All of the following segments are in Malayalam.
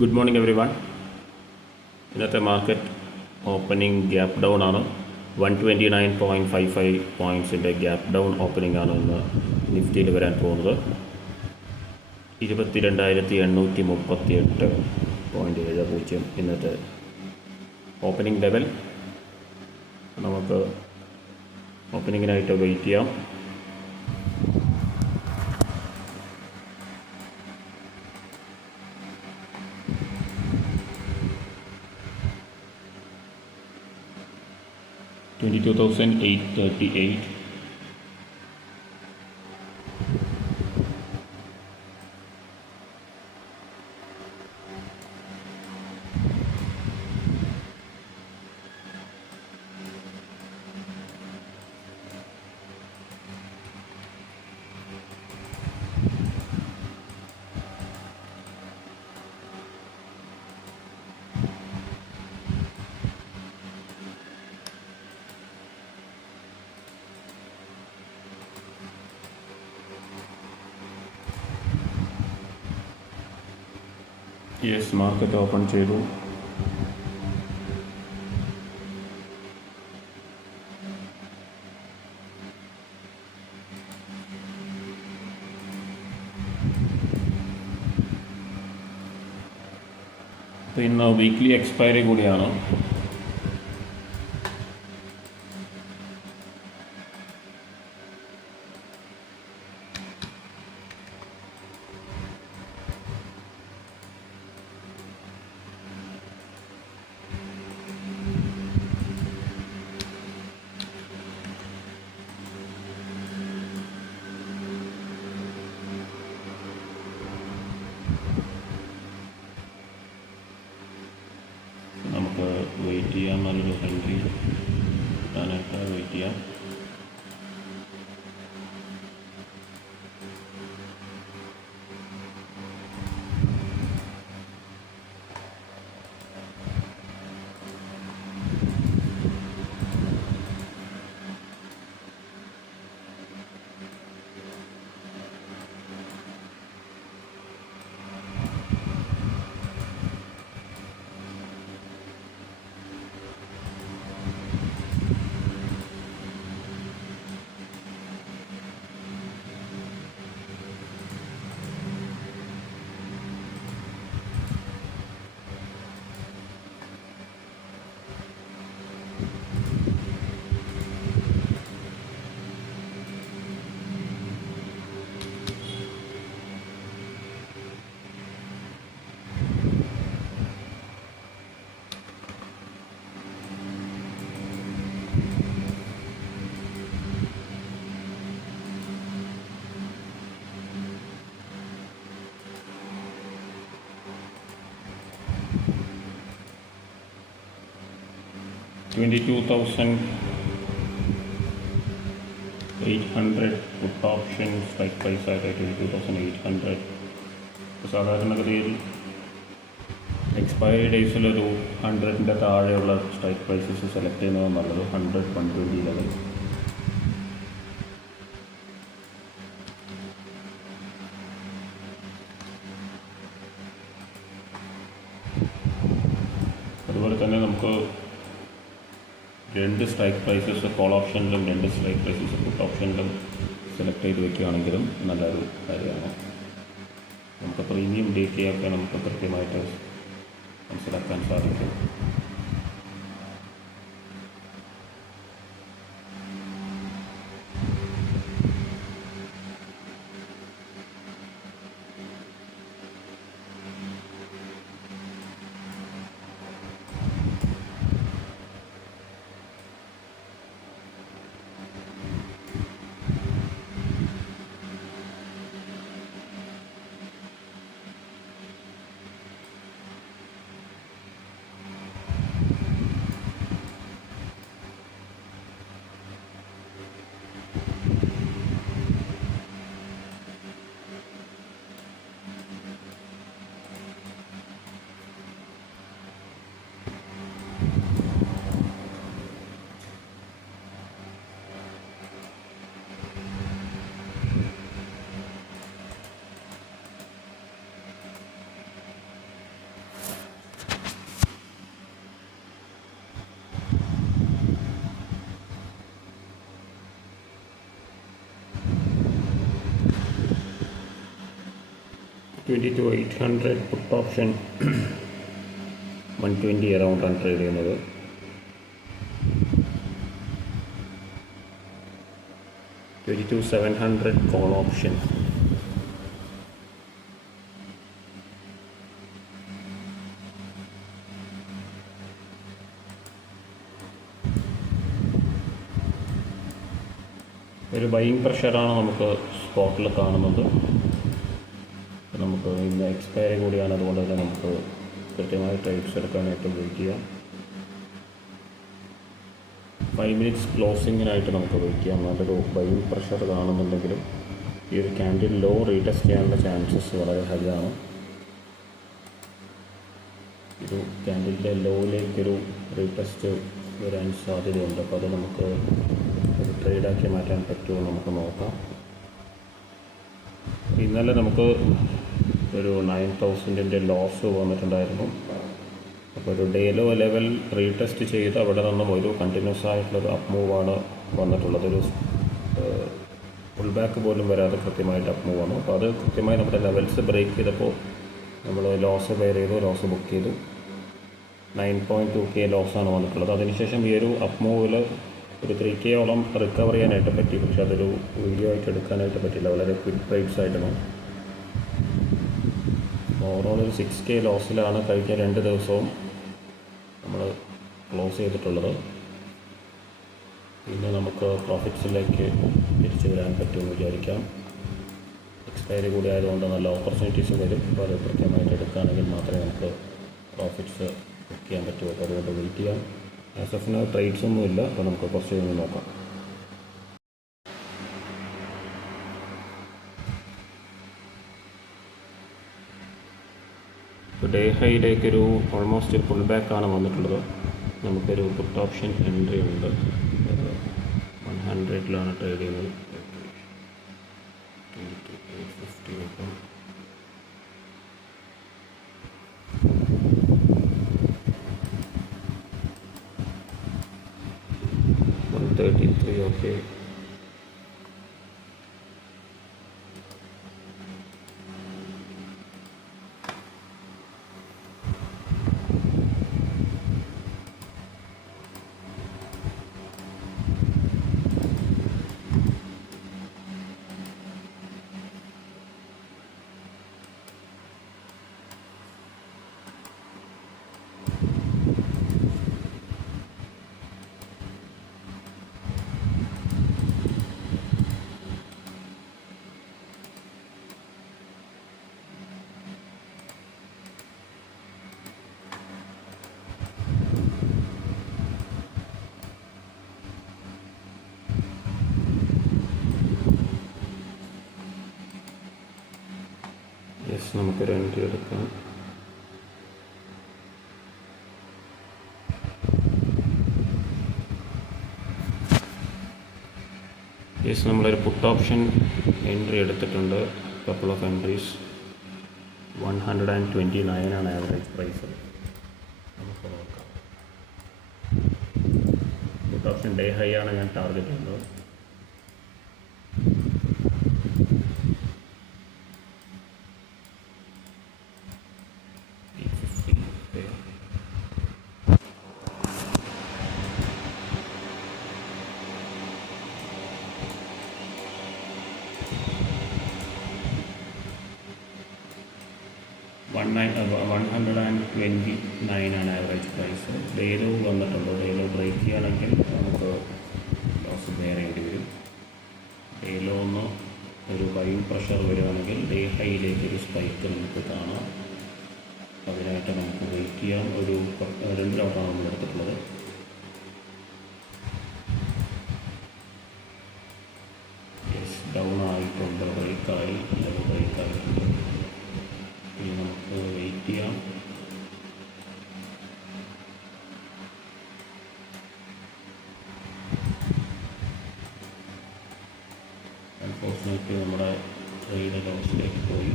Good morning every one. ഇന്നത്തെ മാർക്കറ്റ് ഓപ്പണിംഗ് ഗ്യാപ്പ് ഡൗൺ ആണ്. 129.55 പോയിൻറ്റ്സിൻ്റെ ഗ്യാപ്പ് ഡൗൺ ഓപ്പണിംഗ് ആണ് ഇന്ന് നിഫ്റ്റിയിൽ വരാൻ പോകുന്നത്. 22,838.70 ഇന്നത്തെ ഓപ്പണിംഗ് ലെവൽ. നമുക്ക് ഓപ്പണിങ്ങിനായിട്ട് വെയിറ്റ് ചെയ്യാം. $22,838. യെസ്, മാർക്കറ്റ് ഓപ്പൺ ചെയ്തു. ഇന്ന് വീക്ക്ലി എക്സ്പയറി കൂടിയാണ്. നമുക്ക് വെയിറ്റ് ചെയ്യാം, നല്ലൊരു എൻട്രി കിട്ടാനായിട്ട് വെയിറ്റ് ചെയ്യാം. $22,800 പുട്ട് ഓപ്ഷൻ സ്ട്രൈക്ക് പ്രൈസ് ആയിട്ട് 22,800. സാധാരണഗതിയിൽ എക്സ്പയറി ഡേയ്സിലൊരു 100ൻ്റെ താഴെയുള്ള സ്ട്രൈക്ക് പ്രൈസസ് സെലക്ട് ചെയ്യുന്നത് നല്ലത്. 100, 120 ലെവൽ. അതുപോലെ തന്നെ നമുക്ക് രണ്ട് സ്ട്രൈക്ക് പ്രൈസസ് കോൾ ഓപ്ഷനിലും രണ്ട് സ്ട്രൈക്ക് പ്രൈസസ് പുട്ട് ഓപ്ഷനിലും സെലക്ട് ചെയ്ത് വെക്കുകയാണെങ്കിലും നല്ലൊരു കാര്യമാണ്. നമുക്ക് പ്രീമിയം ഡേറ്റയൊക്കെ നമുക്ക് കൃത്യമായിട്ട് മനസ്സിലാക്കാൻ സാധിക്കും. 22,800 പുട്ട് ഓപ്ഷൻ 120 അറൗണ്ടാണ് ട്രേഡ് ചെയ്യുന്നത്. $22,700 കോൾ ഓപ്ഷൻ. ഒരു ബൈയിങ് പ്രഷറാണ് നമുക്ക് സ്പോട്ടിൽ കാണുന്നത്. നമുക്ക് ഇന്ന് എക്സ്പയറി കൂടിയാണ്, അതുകൊണ്ട് തന്നെ നമുക്ക് കൃത്യമായി ട്രേഡ്സ് എടുക്കാനായിട്ട് വെയിറ്റ് ചെയ്യാം. 5 മിനിറ്റ്സ് ക്ലോസിങ്ങിനായിട്ട് നമുക്ക് വെയിറ്റ് ചെയ്യാം. നല്ലൊരു ബൈയിങ് പ്രഷർ കാണുന്നുണ്ടെങ്കിലും ഈ ഒരു ക്യാൻഡിൽ ലോ റീടെസ്റ്റ് ചെയ്യാനുള്ള ചാൻസസ് വളരെ ഹൈ ആണ്. ഒരു ക്യാൻഡിലിൻ്റെ ലോയിലേക്കൊരു റീടെസ്റ്റ് വരാൻ സാധ്യതയുണ്ട്. അപ്പോൾ അത് നമുക്ക് ഒരു ട്രേഡാക്കി മാറ്റാൻ പറ്റുമോ നമുക്ക് നോക്കാം. ഇന്നലെ നമുക്ക് ഒരു 9,000-ൻ്റെ ലോസ് വന്നിട്ടുണ്ടായിരുന്നു. അപ്പോൾ ഒരു ഡേ ലോ ലെവൽ റീടെസ്റ്റ് ചെയ്ത് അവിടെ നിന്നും ഒരു കണ്ടിന്യൂസ് ആയിട്ടുള്ളൊരു അപ്പ് മൂവാണ് വന്നിട്ടുള്ളത്. ഒരു ഫുൾ ബാക്ക് പോലും വരാതെ കൃത്യമായിട്ട് അപ്പ് മൂവാണ്. അപ്പോൾ അത് കൃത്യമായി നമ്മുടെ ലെവൽസ് ബ്രേക്ക് ചെയ്തപ്പോൾ നമ്മൾ ലോസ് ബെയർ ചെയ്തു, ലോസ് ബുക്ക് ചെയ്തു. 9.2K ലോസാണ് വന്നിട്ടുള്ളത്. അതിനുശേഷം ഈ ഒരു അപ്പ് മൂവിൽ ഒരു 3K റിക്കവർ ചെയ്യാനായിട്ട് പറ്റി. പക്ഷെ അതൊരു വീഡിയോ ആയിട്ട് എടുക്കാനായിട്ട് പറ്റില്ല, വളരെ ക്വിക്ക് ട്രേഡ്സ് ആയിരുന്നു. ഓവറോൾ ഒരു 6K ലോസിലാണ് കഴിഞ്ഞ 2 ദിവസവും നമ്മൾ ക്ലോസ് ചെയ്തിട്ടുള്ളത്. പിന്നെ നമുക്ക് പ്രോഫിറ്റ്സിലേക്ക് തിരിച്ചു വരാൻ പറ്റുമെന്ന് വിചാരിക്കാം. എക്സ്പയറി കൂടി ആയതുകൊണ്ട് നല്ല ഓപ്പർച്യൂണിറ്റീസ് വരും. അപ്പോൾ അത് കൃത്യമായിട്ട് എടുക്കുകയാണെങ്കിൽ മാത്രമേ നമുക്ക് പ്രോഫിറ്റ്സ് ബുക്ക് ചെയ്യാൻ പറ്റുമോ. അപ്പോൾ അതുകൊണ്ട് വെയിറ്റ് ചെയ്യാം. ആസ് ഓഫ് നൗ ട്രേഡ്സ് ഒന്നുമില്ല. അപ്പോൾ നമുക്ക് കുറച്ച് കഴിഞ്ഞ് നോക്കാം. ഇപ്പോൾ ഡേ ഹൈയിലേക്കൊരു ഓൾമോസ്റ്റ് ഒരു ഫുൾ ബാക്കാണ് വന്നിട്ടുള്ളത്. നമുക്കൊരു പുട്ട് ഓപ്ഷൻ എൻട്രി ഉണ്ട്. 100-ലാണ് ട്രേഡ് ചെയ്യുന്നത്. 22,850 133. ഓക്കെ, നമുക്കൊരു എൻട്രി എടുക്കാം. നമ്മളൊരു പുട്ട് ഓപ്ഷൻ എൻട്രി എടുത്തിട്ടുണ്ട്. Couple of entries. 129 average price. നമുക്ക് നോക്കാം. പുട്ട് ഓപ്ഷൻ ഡേ ഹൈ ആണ് ഞാൻ ടാർഗറ്റ് ചെയ്യുന്നത്. $129 ആവറേജ് പ്രൈസ്. ഡേ ലോ വന്നിട്ടുണ്ടോ? ഡേ ലോ ബ്രേക്ക് ചെയ്യുകയാണെങ്കിൽ നമുക്ക് ലോസ് ബെയർ ചെയ്യേണ്ടി വരും. ഡേ ലോ ഒന്ന് ഒരു ബൈയിങ് പ്രഷർ വരികയാണെങ്കിൽ ഡേ ഹൈയിലേക്ക് ഒരു സ്പൈക്ക് നമുക്ക് കാണാം. അതിനായിട്ട് നമുക്ക് വെയിറ്റ് ചെയ്യാം. ഒരു 2 ലോട്ടാണ് നമ്മൾ എടുത്തിട്ടുള്ളത്. ഡൗൺ ആയിട്ടുണ്ട്, ബ്രേക്കായി, ലെവൽ ബ്രേക്ക് ആയിട്ടുണ്ട്. ഇനി നമുക്ക് വെയിറ്റ് ചെയ്യാം. അൺഫോർച്ചുനേറ്റ്ലി നമ്മുടെ ട്രേഡ് ലോസിലേക്ക് പോയി.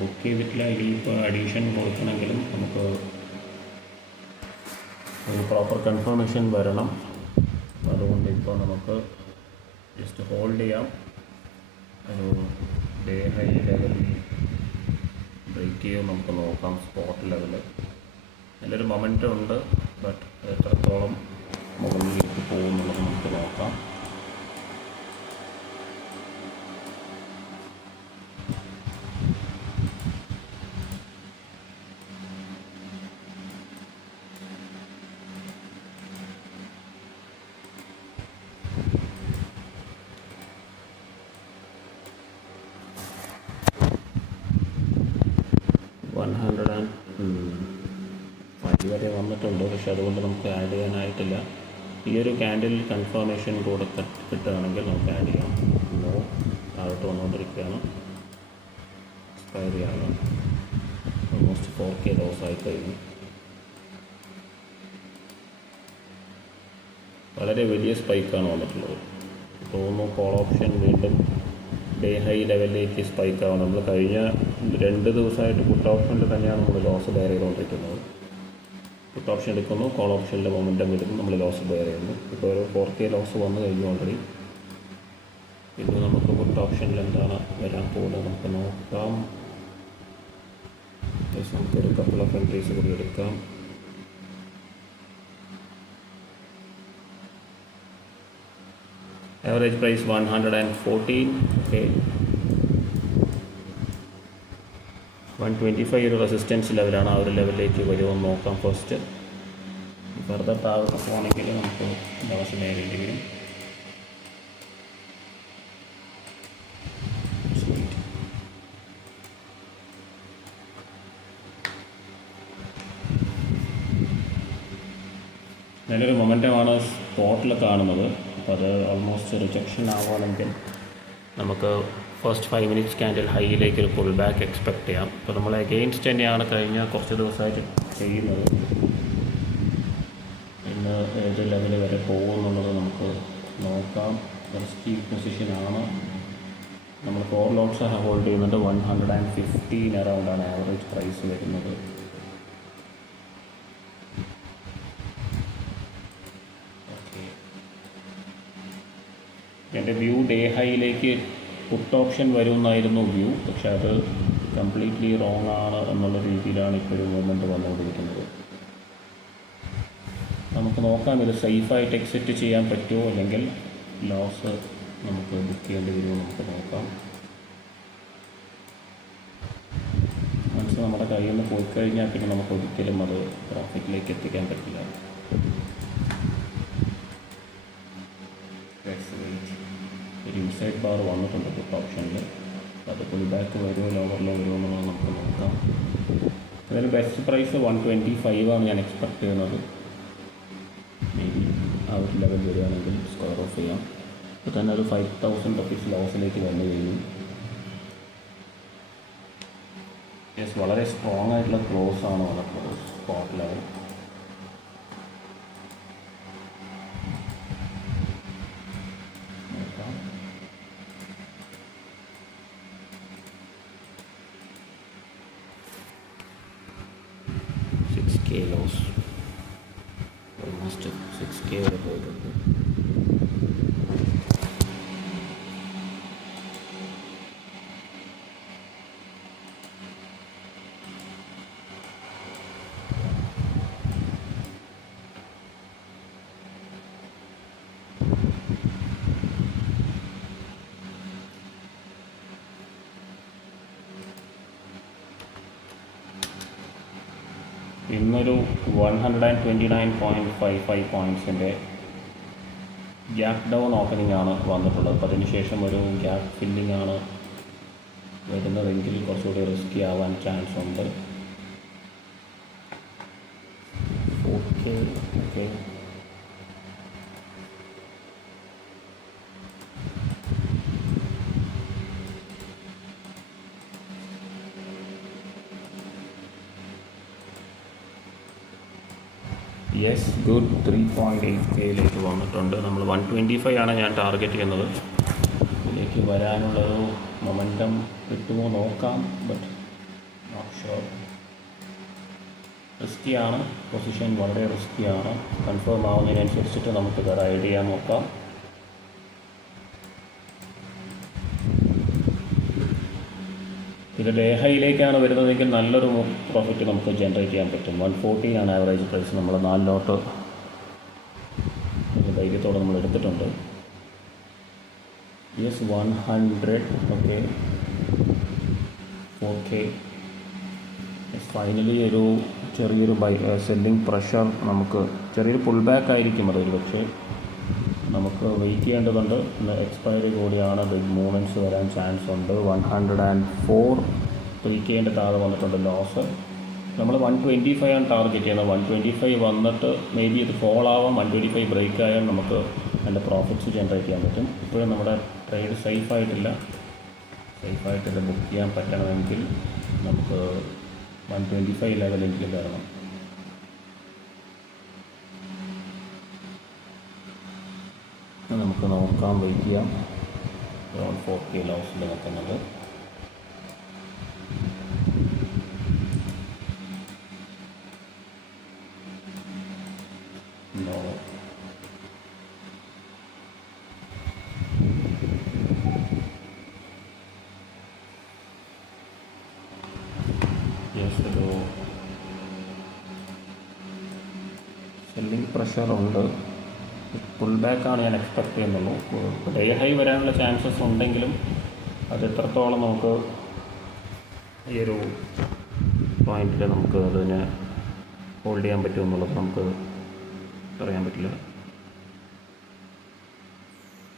ബുക്ക് ചെയ്തിട്ടില്ല. ഇതിലിപ്പോൾ അഡീഷൻ കൊടുക്കണമെങ്കിലും നമുക്ക് ഒരു പ്രോപ്പർ കൺഫർമേഷൻ വരണം. അതുകൊണ്ട് ഇപ്പോൾ നമുക്ക് ജസ്റ്റ് ഹോൾഡ് ചെയ്യാം. ഒരു ഡേ ഹൈ ലെവലിൽ ബ്രേക്ക് ചെയ്യും നമുക്ക് നോക്കാം. സ്പോട്ട് ലെവൽ നല്ലൊരു മൊമെൻ്റം ഉണ്ട്, ബട്ട് എത്രത്തോളം മുകളിലേക്ക് പോകുന്നുള്ളത് നമുക്ക് നോക്കാം. വരെ വന്നിട്ടുണ്ട്, പക്ഷെ അതുകൊണ്ട് നമുക്ക് ആഡ് ചെയ്യാനായിട്ടില്ല. ഈ ഒരു ക്യാൻഡിൽ കൺഫർമേഷൻ കൂടെ കിട്ടുകയാണെങ്കിൽ നമുക്ക് ആഡ് ചെയ്യാം. നോ, താഴോട്ട് വന്നുകൊണ്ടിരിക്കുകയാണ്, എക്സ്പയറി ആണ്. ഓൾമോസ്റ്റ് 4K ലോസ് ആയി കഴിഞ്ഞു. വളരെ വലിയ സ്പൈക്കാണ് വന്നിട്ടുള്ളത്. തോന്നുന്നു കോൾ ഓപ്ഷൻ വീണ്ടും ഡേ ഹൈ ലെവലിലേക്ക് സ്പൈക്ക് ആവും. നമ്മൾ കഴിഞ്ഞ 2 ദിവസമായിട്ട് പുട്ട് ഓപ്ഷനിൽ തന്നെയാണ് നമ്മൾ ലോസ് ബെയർ ചെയ്തുകൊണ്ടിരിക്കുന്നത്. പുട്ട് ഓപ്ഷൻ എടുക്കുന്നു, കോൾ ഓപ്ഷനിലെ മൊമെൻറ്റം വരുന്നു, നമ്മൾ ലോസ് ബെയർ ചെയ്യുന്നു. ഇപ്പോൾ ഒരു 4K ലോസ് വന്നു കഴിഞ്ഞു ഓൾറെഡി. ഇന്ന് നമുക്ക് പുട്ട് ഓപ്ഷനിൽ എന്താണ് വരാൻ പോകുന്നത് നമുക്ക് നോക്കാം. നമുക്കൊരു കപ്പിൾ ഓഫ് എൻട്രീസ് കൂടി എടുക്കാം. Average price 114. ഓക്കെ, 125 ഒരു റെസിസ്റ്റൻസ് ലെവലാണ്. ആ ഒരു ലെവലിലേക്ക് വരുമെന്ന് നോക്കാം. ഫസ്റ്റ് ഫർദർ താഴോട്ട് പോകണമെങ്കിൽ നമുക്ക് ലോസ് നേരിടേണ്ടി വരും. നല്ലൊരു മൊമെൻ്റമാണ് സ്പോട്ടിൽ കാണുന്നത്. അപ്പോൾ അത് ഓൾമോസ്റ്റ് റിജക്ഷൻ ആവുകയാണെങ്കിൽ നമുക്ക് ഫസ്റ്റ് 5 മിനിറ്റ്സ് ക്യാൻഡിൽ ഹൈയിലേക്ക് ഒരു പുൾ ബാക്ക് എക്സ്പെക്റ്റ് ചെയ്യാം. അപ്പോൾ നമ്മൾ അഗെയിൻസ്റ്റ് തന്നെയാണ് കഴിഞ്ഞ കുറച്ച് ദിവസമായിട്ട് ചെയ്യുന്നത്. ഇന്ന് ഏത് ലെവൽ വരെ പോകുമെന്നുള്ളത് നമുക്ക് നോക്കാം. റിസ്കി പൊസിഷനാണ്. നമ്മൾ 4 ലോട്ട്സ് ഹോൾഡ് ചെയ്യുന്നുണ്ട്. 115 അറൗണ്ടാണ് ആവറേജ് പ്രൈസ് വരുന്നത്. എൻ്റെ വ്യൂ ഡേ ഹൈയിലേക്ക് പുട്ട് ഓപ്ഷൻ വരുമെന്നായിരുന്നു വ്യൂ, പക്ഷെ അത് കംപ്ലീറ്റ്ലി റോങ് ആണ് എന്നുള്ള രീതിയിലാണ് ഇപ്പോൾ ഒരു മൂവ്മെൻറ്റ് വന്നുകൊണ്ടിരിക്കുന്നത്. നമുക്ക് നോക്കാം ഇത് സേഫായിട്ട് എക്സിറ്റ് ചെയ്യാൻ പറ്റുമോ, അല്ലെങ്കിൽ ലോസ് നമുക്ക് ബുക്ക് ചെയ്യേണ്ടി വരുമോ നമുക്ക് നോക്കാം. മനസ്സ് നമ്മുടെ കയ്യിൽ നിന്ന് പോയി കഴിഞ്ഞാൽ പിന്നെ നമുക്ക് ഒരിക്കലും അത് പ്രോഫിറ്റിലേക്ക് എത്തിക്കാൻ പറ്റില്ല. ഒരു ഇൻസൈഡ് ബാർ വന്നിട്ടുണ്ട് പുട്ട് ഓപ്ഷനിൽ. അത് പുൾ ബാക്ക് വരുമോ ലോവറിലോ വരുമോ എന്നുള്ളത് നമുക്ക് നോക്കാം. അതിൽ ബെസ്റ്റ് പ്രൈസ് 125 ആണ് ഞാൻ എക്സ്പെക്ട് ചെയ്യുന്നത്. മേ ബി ആ ഒരു ലെവൽ വരികയാണെങ്കിൽ സ്ക്വയർ ഓഫ് ചെയ്യാം. അപ്പോൾ തന്നെ ഒരു 5000 റുപ്പീസ് ലോസിലേക്ക് വന്നു കഴിഞ്ഞു. യെസ്, വളരെ സ്ട്രോങ് ആയിട്ടുള്ള ക്ലോസ് ആണ് വന്നിട്ടുള്ളത് spot level. Loss almost 6K വരെ പോയിട്ടുണ്ട്. ഇന്നൊരു 129.55 പോയിൻറ്റ്സിൻ്റെ ഗ്യാപ്പ് ഡൗൺ ഓപ്പണിംഗ് ആണ് വന്നിട്ടുള്ളത്. അപ്പോൾ അതിനുശേഷം ഒരു ഗ്യാപ്പ് ഫില്ലിംഗ് ആണ് വരുന്നതെങ്കിൽ കുറച്ചുകൂടി റിസ്കി ആവാൻ ചാൻസ് ഉണ്ട്. ഓക്കെ. Yes, good. 3.8Kയിലേക്ക് വന്നിട്ടുണ്ട്. നമ്മൾ 125 ആണ് ഞാൻ ടാർഗറ്റ് ചെയ്യുന്നത്. ഇതിലേക്ക് വരാനുള്ളൊരു മൊമെൻറ്റം കിട്ടുമോ നോക്കാം, ബട്ട് നോട്ട് ഷുവർ. റിസ്ക്കിയാണ്, പൊസിഷൻ വളരെ റിസ്ക്കിയാണ്. കൺഫേം ആവുന്നതിനനുസരിച്ചിട്ട് നമുക്ക് റൈഡ് ചെയ്യാൻ നോക്കാം. ഇത് ഡേ ഹൈയിലേക്കാണ് വരുന്നതെങ്കിൽ നല്ലൊരു പ്രോഫിറ്റ് നമുക്ക് ജനറേറ്റ് ചെയ്യാൻ പറ്റും. 140 ആണ് ആവറേജ് പ്രൈസ്. നമ്മൾ 4 ലോട്ട് ധൈര്യത്തോടെ നമ്മൾ എടുത്തിട്ടുണ്ട്. Yes 100 okay 4K. ഫൈനലി ഒരു ചെറിയൊരു സെല്ലിംഗ് പ്രഷർ, നമുക്ക് ചെറിയൊരു പുൾ ബാക്ക് ആയിരിക്കും അതൊരു പക്ഷേ നമുക്ക് വെയിറ്റ് ചെയ്യേണ്ടതുണ്ട്. ഇന്ന് എക്സ്പയറി കൂടിയാണ്, ബിഗ് മൂവ്മെൻറ്റ്സ് വരാൻ ചാൻസ് ഉണ്ട്. 104 3Kൻ്റെ താഴെ വന്നിട്ടുണ്ട് ലോസ്. നമ്മൾ 125 ആണ് ടാർഗറ്റ് ചെയ്യുന്നത്. 125 വന്നിട്ട് മേ ബി ഇത് ഫോൾ ആവാം. 125 ബ്രേക്ക് ആയാൽ നമുക്ക് നല്ല പ്രോഫിറ്റ്സ് ജനറേറ്റ് ചെയ്യാൻ പറ്റും. ഇപ്പോഴും നമ്മുടെ ട്രേഡ് സേഫായിട്ടില്ല ബുക്ക് ചെയ്യാൻ പറ്റണമെങ്കിൽ നമുക്ക് 125 ലെവലെങ്കിലും വരണം. നമുക്ക് നോക്കാം, വെയിറ്റ് ചെയ്യാം. 4K ലോസിൽ നിൽക്കുന്നത്. ഒരു സെല്ലിംഗ് പ്രഷറുണ്ട്. പുൾ ബാക്കാണ് ഞാൻ എക്സ്പെക്റ്റ് ചെയ്യുന്നുള്ളൂ. ഡേ ഹൈ വരാനുള്ള ചാൻസസ് ഉണ്ടെങ്കിലും അത് എത്രത്തോളം നമുക്ക് ഈ ഒരു പോയിന്റിൽ നമുക്ക് അതിനെ ഹോൾഡ് ചെയ്യാൻ പറ്റുമെന്നുള്ളത് നമുക്ക് പറയാൻ പറ്റില്ല.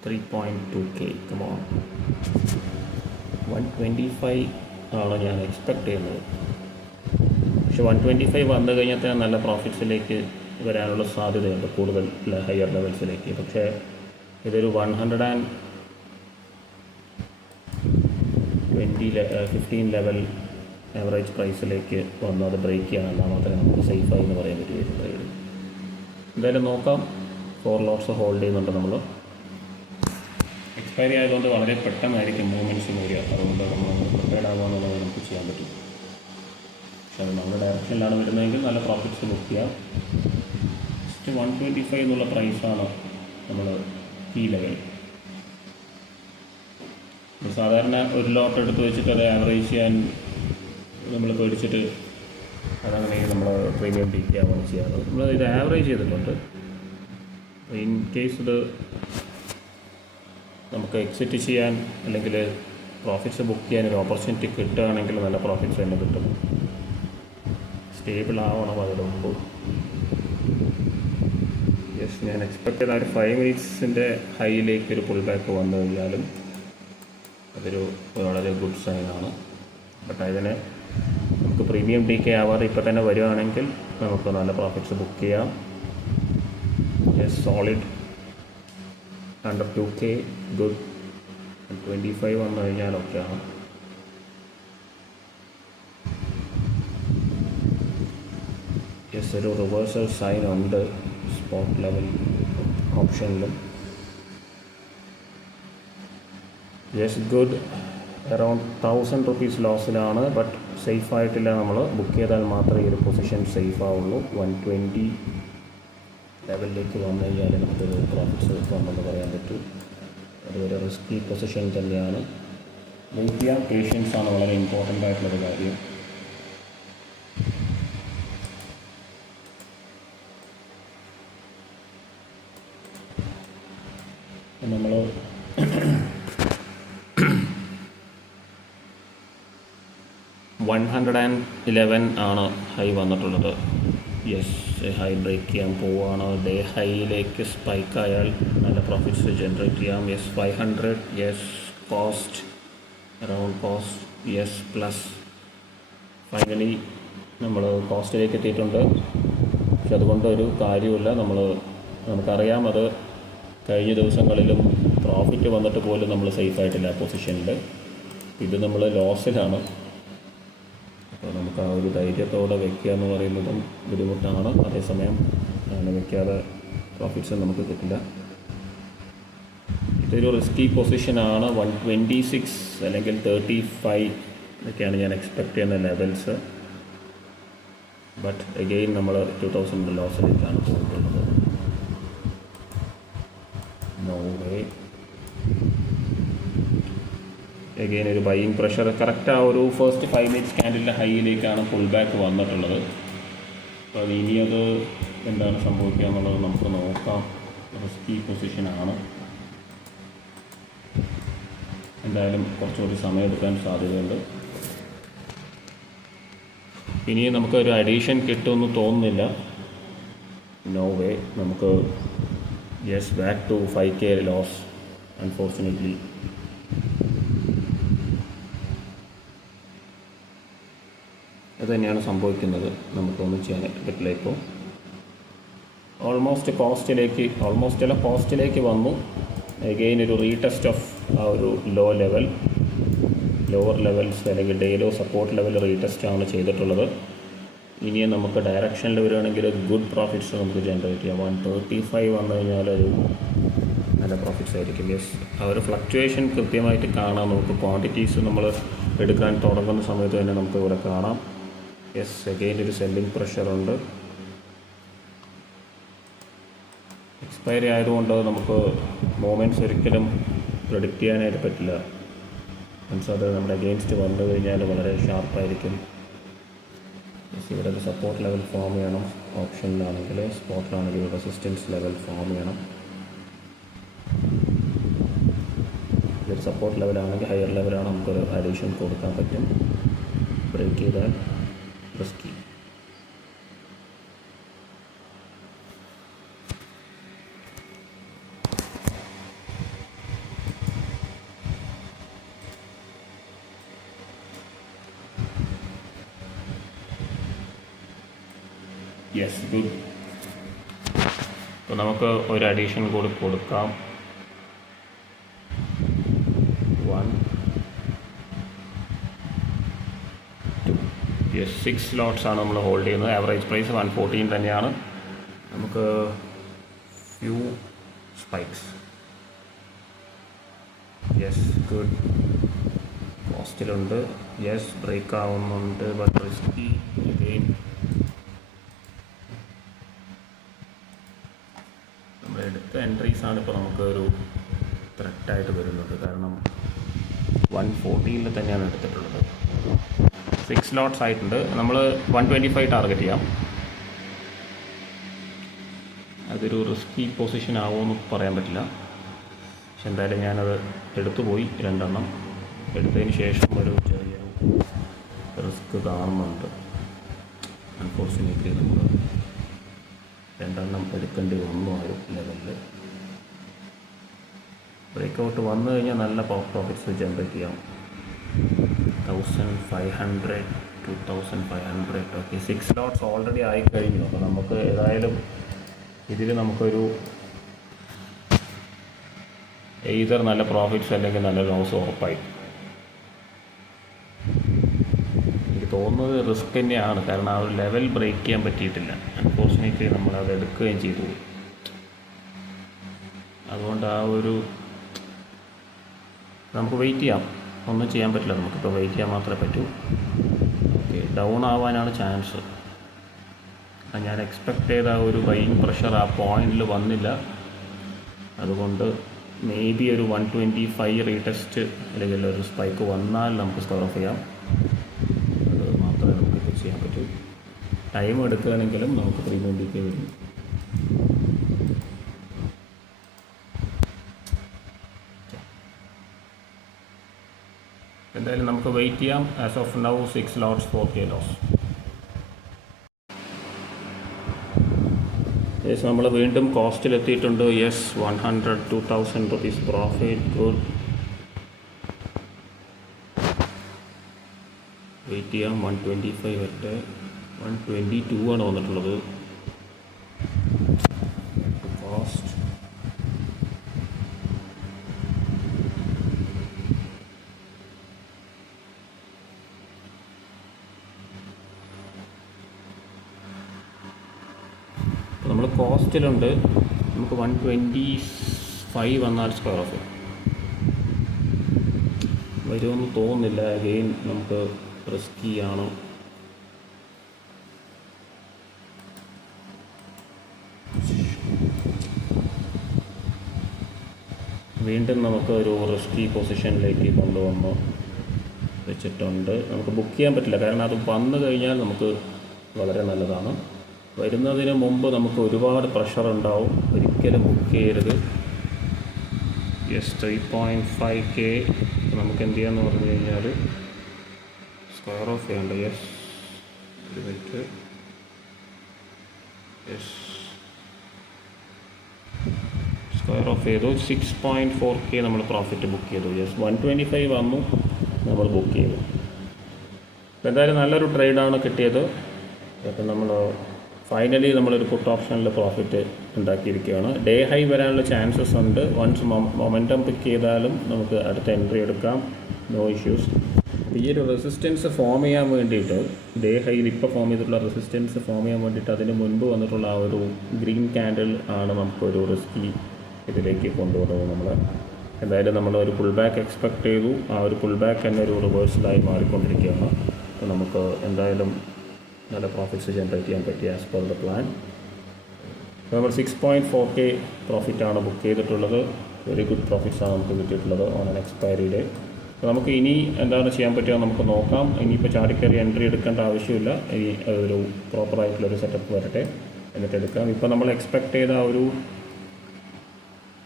3.2K come on. 125 ആണ് ഞാൻ എക്സ്പെക്റ്റ് ചെയ്യുന്നത്. പക്ഷെ 125 വന്നു കഴിഞ്ഞാൽ തന്നെ നല്ല പ്രോഫിറ്റ്സിലേക്ക് വരാനുള്ള സാധ്യതയുണ്ട്, കൂടുതൽ ഹയർ ലെവൽസിലേക്ക്. പക്ഷേ ഇതൊരു 115 ലെവൽ ആവറേജ് പ്രൈസിലേക്ക് വന്ന് അത് ബ്രേക്ക് ചെയ്യാനെന്നാൽ മാത്രമേ നമുക്ക് സേഫായി എന്ന് പറയാൻ പറ്റുകയുള്ളൂ ട്രേഡ്. എന്തായാലും നോക്കാം. 4 ലോട്ട്സ് ഹോൾഡ് ചെയ്യുന്നുണ്ട് നമ്മൾ. എക്സ്പയറി ആയതുകൊണ്ട് വളരെ പെട്ടെന്നായിരിക്കും മൂവ്മെൻറ്റ്സും വരിക. അതുകൊണ്ട് നമ്മൾ പ്രിപ്പയർഡ് ആകുകയെന്നുള്ളത് നമുക്ക് ചെയ്യാൻ പറ്റും. പക്ഷെ അത് നമ്മുടെ ഡയറക്ഷനിലാണ് വരുന്നതെങ്കിൽ നല്ല പ്രോഫിറ്റ്സ് ബുക്ക് ചെയ്യാം. 125 എന്നുള്ള പ്രൈസാണ് നമ്മൾ ഈ ലെവൽ. സാധാരണ ഒരു ലോട്ട് എടുത്ത് വെച്ചിട്ട് അത് ആവറേജ് ചെയ്യാൻ നമ്മൾ പേടിച്ചിട്ട് അതങ്ങനെ നമ്മൾ പ്രീമിയം ഡി കെ ആവുകയാണ് ചെയ്യാറ്. നമ്മൾ ഇത് ആവറേജ് ചെയ്തിട്ടുണ്ട്. ഇൻ കേസ് ഇത് നമുക്ക് എക്സിറ്റ് ചെയ്യാൻ അല്ലെങ്കിൽ പ്രോഫിറ്റ്സ് ബുക്ക് ചെയ്യാൻ ഒരു ഓപ്പർച്യൂണിറ്റി കിട്ടുകയാണെങ്കിൽ നല്ല പ്രോഫിറ്റ്സ് തന്നെ കിട്ടും. സ്റ്റേബിൾ ആവണം അതിന് മുമ്പ്. യെസ്, ഞാൻ എക്സ്പെക്ട് ചെയ്ത ഒരു 5 മിനിറ്റ്സിൻ്റെ ഹൈയിലേക്ക് ഒരു പുൾ ബാക്ക് വന്നു കഴിഞ്ഞാലും അതൊരു വളരെ ഗുഡ് സൈനാണ്. ബട്ട് അതിന് നമുക്ക് പ്രീമിയം ഡി കെ ആവാതെ ഇപ്പോൾ തന്നെ വരികയാണെങ്കിൽ നമുക്ക് നല്ല പ്രോഫിറ്റ്സ് ബുക്ക് ചെയ്യാം. Yes, solid under 2K good. 25 വന്നു കഴിഞ്ഞാൽ ഓക്കെയാണ്. യെസ്, ഒരു റിവേഴ്സൽ സൈൻ ഉണ്ട് സ്പോട്ട് ലെവൽ ഓപ്ഷനിലും. Yes, good. അറൗണ്ട് 1000 റുപ്പീസ് ലോസിലാണ്. ബട്ട് സേഫായിട്ടില്ല. നമ്മൾ ബുക്ക് ചെയ്താൽ മാത്രമേ ഈ ഒരു പൊസിഷൻ സേഫ് ആവുള്ളൂ. 120 ലെവലിലേക്ക് വന്നു കഴിഞ്ഞാൽ നമുക്കൊരു പ്രോഫിറ്റ്സ് കിട്ടുമെന്ന് പറയാൻ പറ്റും. അതൊരു റിസ്കി പൊസിഷൻ തന്നെയാണ്. വെയിറ്റ് ചെയ്യാം. പേഷ്യൻസാണ് വളരെ ഇമ്പോർട്ടൻ്റ് ആയിട്ടുള്ളൊരു കാര്യം. നമ്മൾ 111 ആണ് ഹൈ വന്നിട്ടുള്ളത്. യെസ്, ഹൈ ബ്രേക്ക് ചെയ്യാൻ പോവുകയാണ്. ഡേ ഹൈയിലേക്ക് സ്പൈക്ക് ആയാൽ നല്ല പ്രോഫിറ്റ്സ് ജനറേറ്റ് ചെയ്യാം. Yes, 500. Yes, cost around cost. Yes, plus. Finally നമ്മൾ കോസ്റ്റിലേക്ക് എത്തിയിട്ടുണ്ട്. പക്ഷെ അതുകൊണ്ട് ഒരു കാര്യമില്ല. നമുക്കറിയാം അത് കഴിഞ്ഞ ദിവസങ്ങളിലും പ്രോഫിറ്റ് വന്നിട്ട് പോലും നമ്മൾ സേഫായിട്ടില്ല പൊസിഷനിൽ. ഇത് നമ്മൾ ലോസിലാണ്. അപ്പോൾ നമുക്ക് ആ ഒരു ധൈര്യത്തോടെ വയ്ക്കുക എന്ന് പറയുന്നതും ബുദ്ധിമുട്ടാണ്. അതേസമയം അങ്ങനെ വയ്ക്കാതെ പ്രോഫിറ്റ്സ് നമുക്ക് കിട്ടില്ല. ഇതൊരു റിസ്കി പൊസിഷനാണ്. 126 അല്ലെങ്കിൽ 35 ഇതൊക്കെയാണ് ഞാൻ എക്സ്പെക്റ്റ് ചെയ്യുന്ന ലെവൽസ്. ബട്ട് അഗെയിൻ നമ്മൾ 2000 ലോസിലേക്കാണ് പോയിട്ടുള്ളത്. No way. എഗെയിൻ ഒരു ബൈയിങ് പ്രഷർ കറക്റ്റ് ആ ഒരു ഫസ്റ്റ് 5 മിനിറ്റ്സ് ക്യാൻഡിലിൻ്റെ ഹൈയിലേക്കാണ് പുൾ ബാക്ക് വന്നിട്ടുള്ളത്. അപ്പോൾ അത് ഇനിയത് എന്താണ് സംഭവിക്കുക എന്നുള്ളത് നമുക്ക് നോക്കാം. റിസ്കി പൊസിഷനാണ്, എന്തായാലും കുറച്ചുകൂടി സമയമെടുക്കാൻ സാധ്യതയുണ്ട്. ഇനിയും നമുക്കൊരു അഡീഷൻ കിട്ടുമെന്ന് തോന്നുന്നില്ല. No way. നമുക്ക് yes back to 5K loss unfortunately. അത് തന്നെയാണ് സംഭവിക്കുന്നത്, നമുക്കൊന്നും ചെയ്യാനായിട്ട് പറ്റില്ല. ഇപ്പോൾ ഓൾമോസ്റ്റ് കോസ്റ്റിലേക്ക് വന്നു. എഗെയിൻ ഒരു റീടെസ്റ്റ് ഓഫ് ആ ഒരു ലോവർ ലെവൽസ് അല്ലെങ്കിൽ ഡേയിലോ സപ്പോർട്ട് ലെവൽ റീടെസ്റ്റ് ആണ് ചെയ്തിട്ടുള്ളത്. ഇനിയും നമുക്ക് ഡയറക്ഷനിൽ വരികയാണെങ്കിൽ ഗുഡ് പ്രോഫിറ്റ്സ് നമുക്ക് ജനറേറ്റ് ചെയ്യാം. 135 വന്നു കഴിഞ്ഞാൽ ഒരു നല്ല പ്രോഫിറ്റ്സ് ആയിരിക്കും. യെസ്, ആ ഒരു ഫ്ലക്ച്വേഷൻ കൃത്യമായിട്ട് കാണാം. നമുക്ക് ക്വാണ്ടിറ്റീസ് നമ്മൾ എടുക്കാൻ തുടങ്ങുന്ന സമയത്ത് തന്നെ നമുക്ക് ഇവിടെ കാണാം. യെസ്, അഗെയിൻ ഒരു സെല്ലിംഗ് പ്രഷറുണ്ട്. എക്സ്പയറി ആയതുകൊണ്ട് നമുക്ക് മൂമെൻറ്റ്സ് ഒരിക്കലും പ്രെഡിക്റ്റ് ചെയ്യാനായിട്ട് പറ്റില്ല. മീൻസ് അത് നമ്മുടെ അഗെയിൻസ്റ്റ് വന്നു കഴിഞ്ഞാൽ വളരെ ഷാർപ്പായിരിക്കും. ഇവിടെ ഒരു സപ്പോർട്ട് ലെവൽ ഫോം ചെയ്യണം. ഓപ്ഷനിലാണെങ്കിൽ, സ്പോട്ടിലാണെങ്കിൽ റെസിസ്റ്റൻസ് ലെവൽ ഫോം ചെയ്യണം. ഇതൊരു സപ്പോർട്ട് ലെവലാണെങ്കിൽ ഹയർ ലെവലാണ്, നമുക്കൊരു അഡീഷൻ കൊടുക്കാൻ പറ്റും. ബ്രേക്ക് ചെയ്താൽ റിസ്കി. Yes, good. അപ്പോൾ നമുക്ക് ഒരു അഡീഷൻ കൂടി കൊടുക്കാം. 1 2 യെസ്, 6 ലോട്ട്സാണ് നമ്മൾ ഹോൾഡ് ചെയ്യുന്നത്. ആവറേജ് പ്രൈസ് 114 തന്നെയാണ്. നമുക്ക് ഫ്യൂ സ്പൈക്സ്. Yes, good. കോസ്റ്റിലുണ്ട്. യെസ്, ബ്രേക്ക് ആവുന്നുണ്ട്. But risky. അഗെയിൻ എടുത്ത എൻട്രീസാണ് ഇപ്പോൾ നമുക്ക് ഒരു ത്രെറ്റായിട്ട് വരുന്നത്. കാരണം 114 തന്നെയാണ് എടുത്തിട്ടുള്ളത്. 6 ലോട്ട്സ് ആയിട്ടുണ്ട്. നമ്മൾ 125 ടാർഗറ്റ് ചെയ്യാം. അതൊരു റിസ്കി പൊസിഷൻ ആവുമെന്ന് പറയാൻ പറ്റില്ല. പക്ഷെ എന്തായാലും ഞാനത് എടുത്തുപോയി. 2 എണ്ണം എടുത്തതിന് ശേഷം ഒരു ചെറിയ റിസ്ക് കാണുന്നുണ്ട്. അൺഫോർച്ചുനേറ്റ്ലി നമ്മൾ 2 എണ്ണം എടുക്കേണ്ടി വന്നു. ആ ഒരു ലെവലിൽ ബ്രേക്കൗട്ട് വന്നു കഴിഞ്ഞാൽ നല്ല പ്രോഫിറ്റ്സ് ജനറേറ്റ് ചെയ്യാം. 1500 2500. ഓക്കെ, 6 ലോട്ട്സ് ഓൾറെഡി ആയിക്കഴിഞ്ഞു. അപ്പോൾ നമുക്ക് ഏതായാലും ഇതിൽ നമുക്കൊരു എയ്തർ നല്ല പ്രോഫിറ്റ്സ് അല്ലെങ്കിൽ നല്ല ലോസ് ഉറപ്പായി. എനിക്ക് തോന്നുന്നത് റിസ്ക് തന്നെയാണ്. കാരണം ആ ഒരു ലെവൽ ബ്രേക്ക് ചെയ്യാൻ പറ്റിയിട്ടില്ല. അൺഫോർച്ചുനേറ്റ്ലി നമ്മളത് എടുക്കുകയും ചെയ്തു. അതുകൊണ്ട് ആ ഒരു നമുക്ക് വെയിറ്റ് ചെയ്യാം. ഒന്നും ചെയ്യാൻ പറ്റില്ല. നമുക്കിപ്പോൾ വെയിറ്റ് ചെയ്യാൻ മാത്രമേ പറ്റൂ. ഓക്കെ, ഡൗൺ ആവാനാണ് ചാൻസ്. ഞാൻ എക്സ്പെക്റ്റ് ചെയ്ത ആ ഒരു ബൈയിങ് പ്രഷർ ആ പോയിന്റിൽ വന്നില്ല. അതുകൊണ്ട് മേ ബി ഒരു 125 റീടെസ്റ്റ് അല്ലെങ്കിൽ ഒരു സ്പൈക്ക് വന്നാൽ നമുക്ക് സ്റ്റോർ ഓഫ് ചെയ്യാം. അത് മാത്രമേ നമുക്കിപ്പോൾ ചെയ്യാൻ പറ്റൂ. ടൈം എടുക്കുകയാണെങ്കിലും നമുക്ക് 320K വരും. എന്തായാലും നമുക്ക് വെയിറ്റ് ചെയ്യാം. As of now 6 lots 4K loss. Yes, നമ്മൾ വീണ്ടും കോസ്റ്റിലെത്തിയിട്ടുണ്ട്. Yes, 102,000 rupees profit. Good. Wait ചെയ്യാം. 125 വരട്ടെ. 122 ആണ് വന്നിട്ടുള്ളത്. കോസ്റ്റ് നമ്മൾ കോസ്റ്റിലുണ്ട്. നമുക്ക് 125 വന്നാൽ സ്ക്വയർ ഓഫ് വരുമെന്ന് തോന്നുന്നില്ല. അഗെയിൻ നമുക്ക് റിസ്കി ആണ്. വീണ്ടും നമുക്ക് ഒരു റിസ്കി പൊസിഷനിലേക്ക് കൊണ്ടുവന്ന് വെച്ചിട്ടുണ്ട്. നമുക്ക് ബുക്ക് ചെയ്യാൻ പറ്റില്ല, കാരണം അത് വന്നു കഴിഞ്ഞാൽ നമുക്ക് വളരെ നല്ലതാണ്. വരുന്നതിന് മുമ്പ് നമുക്ക് ഒരുപാട് പ്രഷർ ഉണ്ടാവും, ഒരിക്കലും ബുക്ക് ചെയ്യരുത്. യെസ് 3.5K നമുക്ക് എന്ത് ചെയ്യാമെന്ന് പറഞ്ഞു കഴിഞ്ഞാൽ സ്ക്വയർ ഓഫ് ചെയ്യേണ്ട. യെസ് ഒരു മിനിറ്റ്. യെസ് സ്ക്വയർ ഓഫ് ചെയ്തു. 6.4K നമ്മൾ പ്രോഫിറ്റ് ബുക്ക് ചെയ്തു. യെസ് 125 വന്നു, നമ്മൾ ബുക്ക് ചെയ്തു. അപ്പോൾ എന്തായാലും നല്ലൊരു ട്രേഡാണ് കിട്ടിയത്. അപ്പം നമ്മൾ ഫൈനലി നമ്മളൊരു പുട്ട് ഓപ്ഷനിൽ പ്രോഫിറ്റ് ഉണ്ടാക്കിയിരിക്കുകയാണ്. ഡേ ഹൈ വരാനുള്ള ചാൻസസ് ഉണ്ട്. വൺസ് മൊമെൻറ്റം പിക്ക് ചെയ്താലും നമുക്ക് അടുത്ത എൻട്രി എടുക്കാം, നോ ഇഷ്യൂസ്. ഈ ഒരു റെസിസ്റ്റൻസ് ഫോം ചെയ്യാൻ വേണ്ടിയിട്ട്, ഡേ ഹൈയിൽ ഇപ്പോൾ ഫോം ചെയ്തിട്ടുള്ള റെസിസ്റ്റൻസ് ഫോം ചെയ്യാൻ വേണ്ടിയിട്ട് അതിന് മുൻപ് വന്നിട്ടുള്ള ആ ഒരു ഗ്രീൻ ക്യാൻഡിൽ ആണ് നമുക്കൊരു റിസ്കി ഇതിലേക്ക് കൊണ്ടുവന്നത്. നമ്മൾ എന്തായാലും നമ്മളൊരു പുൾ ബാക്ക് എക്സ്പെക്ട് ചെയ്തു. ആ ഒരു പുൾ ബാക്ക് തന്നെ ഒരു റിവേഴ്സലായി മാറിക്കൊണ്ടിരിക്കുകയാണ്. അപ്പോൾ നമുക്ക് എന്തായാലും നല്ല പ്രോഫിറ്റ്സ് ജനറേറ്റ് ചെയ്യാൻ പറ്റി ആസ് പെർ ദ പ്ലാൻ. നമ്മൾ 6.4K പ്രോഫിറ്റാണ് ബുക്ക് ചെയ്തിട്ടുള്ളത്. വെരി ഗുഡ് പ്രോഫിറ്റ്സാണ് നമുക്ക് കിട്ടിയിട്ടുള്ളത് ഓൺ ആൻ എക്സ്പയറി ഡേ. അപ്പോൾ നമുക്ക് ഇനി എന്താണ് ചെയ്യാൻ പറ്റുക നമുക്ക് നോക്കാം. ഇനിയിപ്പോൾ ചാടിക്കയറി എൻട്രി എടുക്കേണ്ട ആവശ്യമില്ല. ഇനി ഒരു പ്രോപ്പറായിട്ടുള്ളൊരു സെറ്റപ്പ് വരട്ടെ, എന്നിട്ട് എടുക്കാം. ഇപ്പോൾ നമ്മൾ എക്സ്പെക്ട് ചെയ്ത ആ ഒരു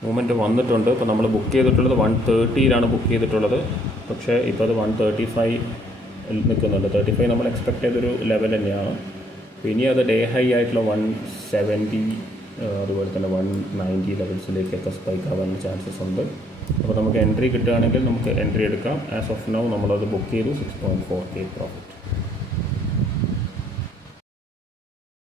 മൂവ്മെൻറ്റ് വന്നിട്ടുണ്ട്. ഇപ്പോൾ നമ്മൾ ബുക്ക് ചെയ്തിട്ടുള്ളത് 130 ബുക്ക് ചെയ്തിട്ടുള്ളത്. പക്ഷേ ഇപ്പോൾ അത് 135 നിൽക്കുന്നുണ്ട്. 35 നമ്മൾ എക്സ്പെക്ട് ചെയ്തൊരു ലെവൽ തന്നെയാണ്. ഇനി അത് ഡേ ഹൈ ആയിട്ടുള്ള 170 അതുപോലെ തന്നെ 190 ലെവൽസിലേക്കൊക്കെ സ്പൈക്ക് ആവാനുള്ള ചാൻസസ് ഉണ്ട്. അപ്പോൾ നമുക്ക് എൻട്രി കിട്ടുകയാണെങ്കിൽ നമുക്ക് എൻട്രി എടുക്കാം. ആസ് ഓഫ് നൗ നമ്മളത് ബുക്ക് ചെയ്തു 6.4K പ്രോഫിറ്റ്.